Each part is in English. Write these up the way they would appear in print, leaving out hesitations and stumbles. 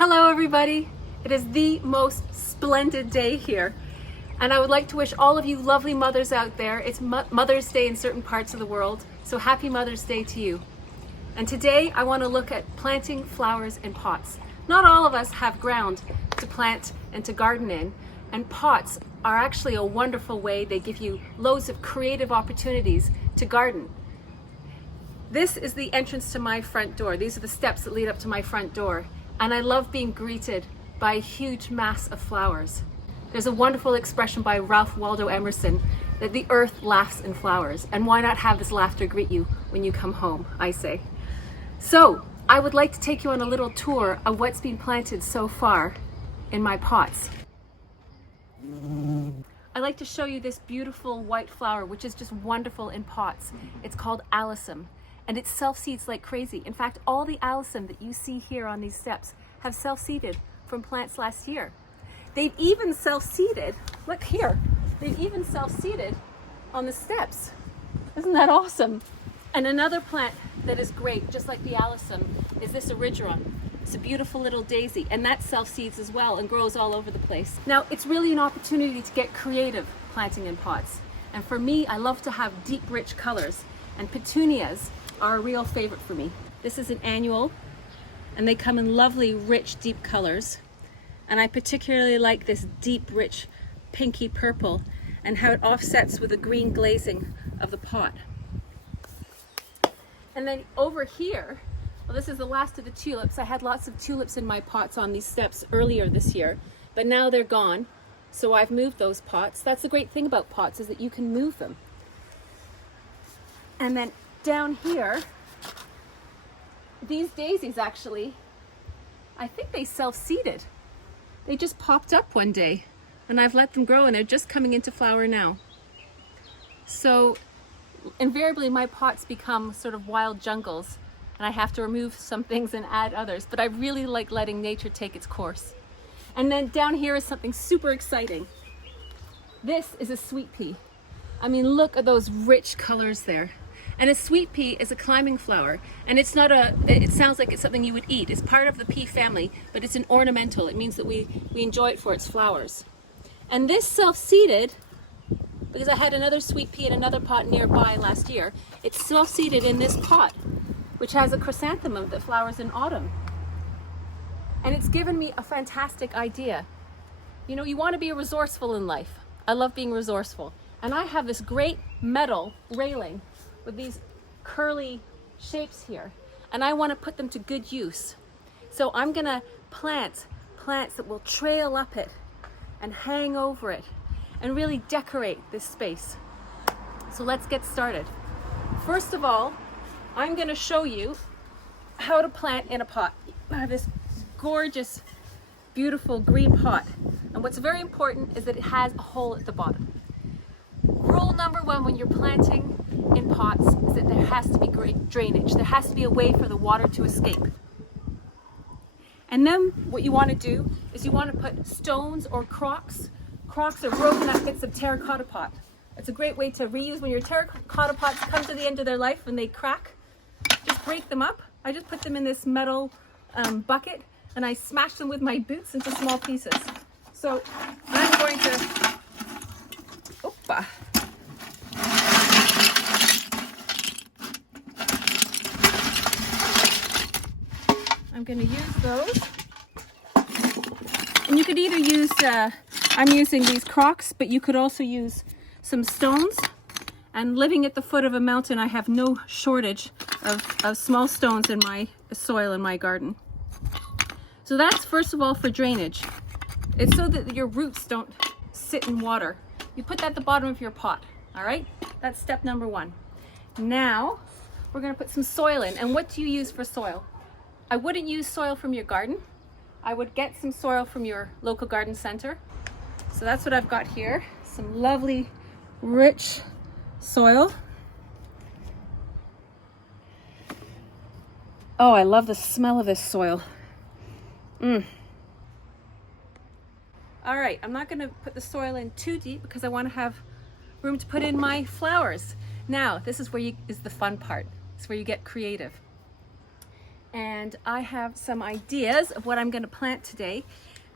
Hello everybody! It is the most splendid day here, and I would like to wish all of you lovely mothers out there, it's Mother's Day in certain parts of the world, so happy Mother's Day to you. And today I want to look at planting flowers in pots. Not all of us have ground to plant and to garden in, and pots are actually a wonderful way. They give you loads of creative opportunities to garden. This is the entrance to my front door. These are the steps that lead up to my front door. And I love being greeted by a huge mass of flowers. There's a wonderful expression by Ralph Waldo Emerson that the earth laughs in flowers. And why not have this laughter greet you when you come home, I say. So I would like to take you on a little tour of what's been planted so far in my pots. I'd like to show you this beautiful white flower, which is just wonderful in pots. It's called alyssum. And it self-seeds like crazy. In fact, all the alyssum that you see here on these steps have self-seeded from plants last year. They've even self-seeded, look here, they've even self-seeded on the steps. Isn't that awesome? And another plant that is great, just like the alyssum, is this erigeron. It's a beautiful little daisy, and that self-seeds as well and grows all over the place. Now, it's really an opportunity to get creative planting in pots. And for me, I love to have deep, rich colors, and petunias are a real favorite for me. This is an annual, and they come in lovely, rich, deep colors. And I particularly like this deep, rich, pinky purple and how it offsets with the green glazing of the pot. And then over here, well, this is the last of the tulips. I had lots of tulips in my pots on these steps earlier this year, but now they're gone. So I've moved those pots. That's the great thing about pots, is that you can move them. And then down here, these daisies actually, I think they self-seeded. They just popped up one day and I've let them grow and they're just coming into flower now. So invariably my pots become sort of wild jungles and I have to remove some things and add others, but I really like letting nature take its course. And then down here is something super exciting. This is a sweet pea. I mean, look at those rich colors there. And a sweet pea is a climbing flower, and it's not it sounds like it's something you would eat. It's part of the pea family, but it's an ornamental. It means that we enjoy it for its flowers. And this self-seeded, because I had another sweet pea in another pot nearby last year, it's self-seeded in this pot, which has a chrysanthemum that flowers in autumn. And it's given me a fantastic idea. You know, you want to be resourceful in life. I love being resourceful. And I have this great metal railing with these curly shapes here, and I want to put them to good use. So I'm gonna plant plants that will trail up it and hang over it and really decorate this space. So let's get started. First of all, I'm gonna show you how to plant in a pot. I have this gorgeous, beautiful green pot, and what's very important is that it has a hole at the bottom. Rule number one when you're planting in pots is that there has to be great drainage. There has to be a way for the water to escape. And then what you want to do is you want to put stones or crocks. Crocks are broken up bits of terracotta pot. It's a great way to reuse when your terracotta pots come to the end of their life and they crack. Just break them up. I just put them in this metal bucket and I smash them with my boots into small pieces. So I'm going to, Opa. I'm going to use those, and you could either use, I'm using these crocks, but you could also use some stones, and living at the foot of a mountain I have no shortage of small stones in my soil in my garden. So that's first of all for drainage. It's so that your roots don't sit in water. You put that at the bottom of your pot, all right? That's step number one. Now we're going to put some soil in, and what do you use for soil? I wouldn't use soil from your garden. I would get some soil from your local garden center. So that's what I've got here. Some lovely, rich soil. Oh, I love the smell of this soil. All right, I'm not gonna put the soil in too deep because I wanna have room to put in my flowers. Now, this is where is the fun part. It's where you get creative. and I have some ideas of what I'm going to plant today.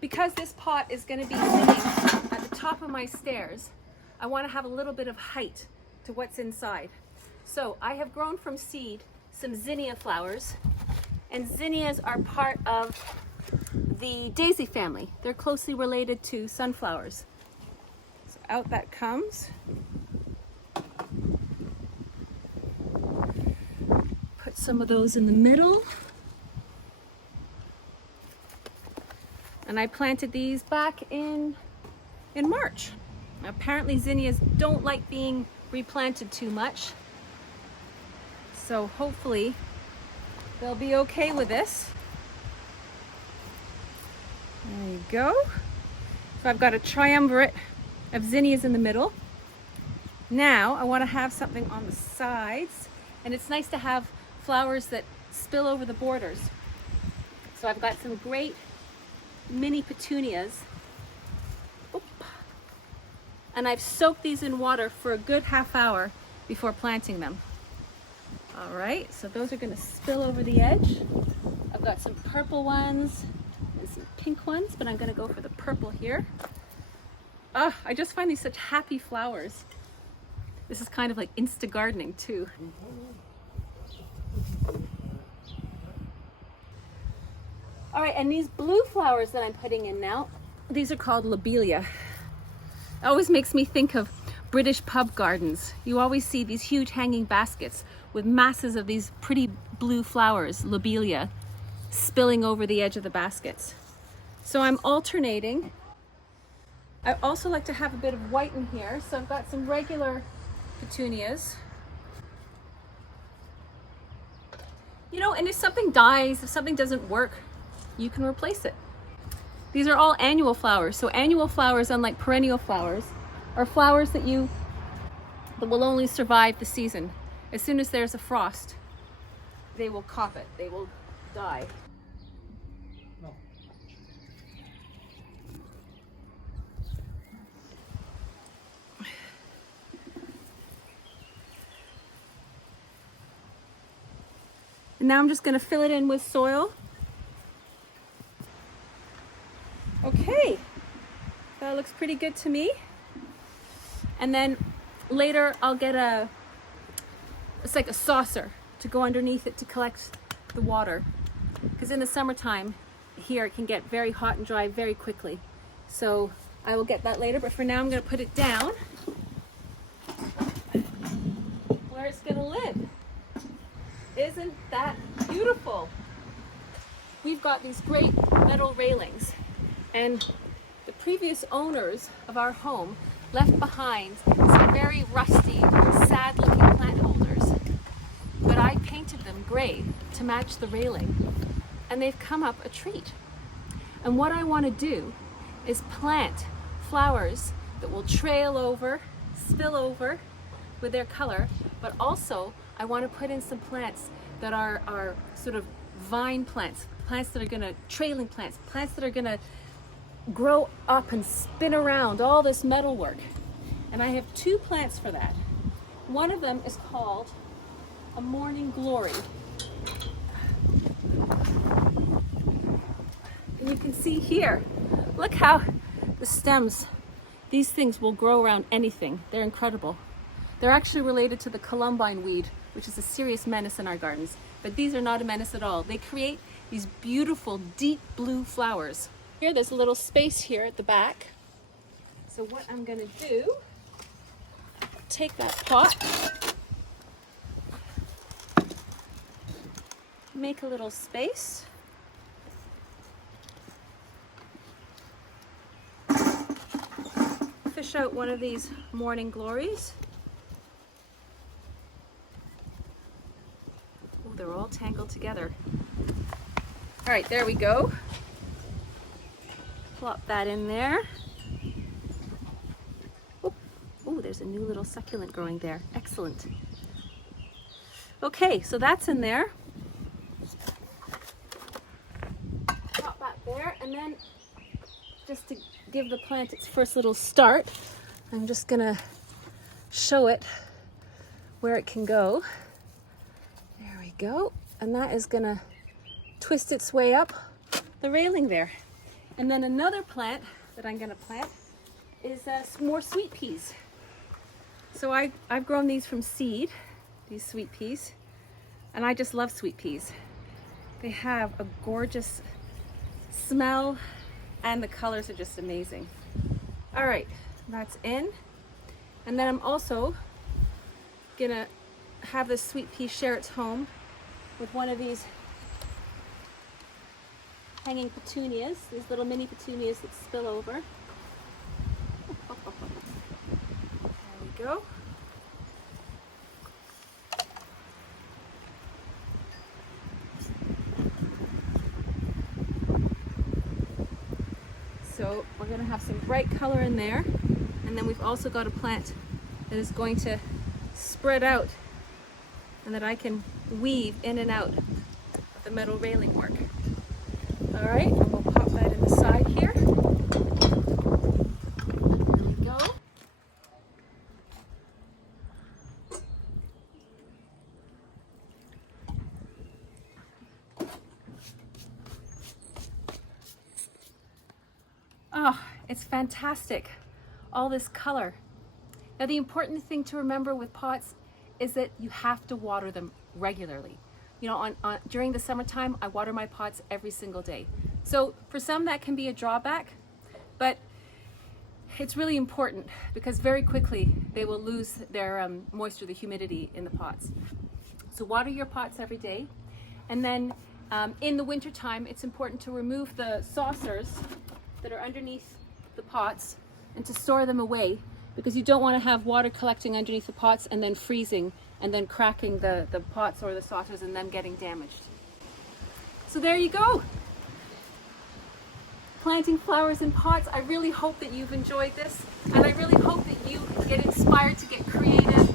Because this pot is going to be sitting at the top of my stairs, I want to have a little bit of height to what's inside. So I have grown from seed some zinnia flowers, and zinnias are part of the daisy family. They're closely related to sunflowers. So out that comes. Put some of those in the middle. And I planted these back in March. Apparently zinnias don't like being replanted too much. So hopefully they'll be okay with this. There you go. So I've got a triumvirate of zinnias in the middle. Now I want to have something on the sides, and it's nice to have flowers that spill over the borders. So I've got some great mini petunias. Oop. And I've soaked these in water for a good half hour before planting them. All right, so those are going to spill over the edge. I've got some purple ones and some pink ones, but I'm going to go for the purple here. Oh, I just find these such happy flowers. This is kind of like Insta gardening too. All right, and these blue flowers that I'm putting in now, these are called lobelia. It always makes me think of British pub gardens. You always see these huge hanging baskets with masses of these pretty blue flowers, lobelia, spilling over the edge of the baskets. So I'm alternating. I also like to have a bit of white in here, so I've got some regular petunias. You know, and if something dies, if something doesn't work, you can replace it. These are all annual flowers. So annual flowers, unlike perennial flowers, are flowers that will only survive the season. As soon as there's a frost, they will cop it. They will die. No. And now I'm just going to fill it in with soil. Okay, that looks pretty good to me. And then later I'll get it's like a saucer to go underneath it to collect the water. Because in the summertime here it can get very hot and dry very quickly. So I will get that later, but for now I'm going to put it down where it's going to live. Isn't that beautiful? We've got these great metal railings. And the previous owners of our home left behind some very rusty, sad-looking plant holders. But I painted them gray to match the railing, and they've come up a treat. And what I want to do is plant flowers that will trail over, spill over with their color, but also I want to put in some plants that are sort of vine plants, plants that are going to, trailing plants, plants that are going to grow up and spin around all this metalwork. And I have two plants for that. One of them is called a morning glory. And you can see here, look how the stems, these things will grow around anything. They're incredible. They're actually related to the columbine weed, which is a serious menace in our gardens. But these are not a menace at all. They create these beautiful deep blue flowers. Here, there's a little space here at the back. So what I'm going to do, take that pot, make a little space, fish out one of these morning glories. Oh, they're all tangled together. All right, there we go. Plop that in there. Oh, there's a new little succulent growing there. Excellent. Okay, so that's in there. Pop that there, and then just to give the plant its first little start, I'm just gonna show it where it can go. There we go. And that is gonna twist its way up the railing there. And then another plant that I'm going to plant is more sweet peas. So I've grown these from seed, these sweet peas, and I just love sweet peas. They have a gorgeous smell and the colors are just amazing. All right, that's in. And then I'm also gonna have this sweet pea share its home with one of these hanging petunias, these little mini petunias that spill over. There we go. So we're going to have some bright color in there, and then we've also got a plant that is going to spread out and that I can weave in and out of the metal railing work. All right, and we'll pop that in the side here. There we go. Oh, it's fantastic, all this color. Now the important thing to remember with pots is that you have to water them regularly. You know, during the summertime, I water my pots every single day. So for some that can be a drawback, but it's really important because very quickly they will lose their moisture, the humidity in the pots. So water your pots every day. And then in the winter time, it's important to remove the saucers that are underneath the pots and to store them away, because you don't want to have water collecting underneath the pots and then freezing and then cracking the pots or the saucers and them getting damaged. So there you go. Planting flowers in pots. I really hope that you've enjoyed this, and I really hope that you get inspired to get creative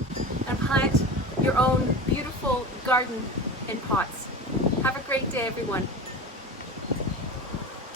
and plant your own beautiful garden in pots. Have a great day, everyone.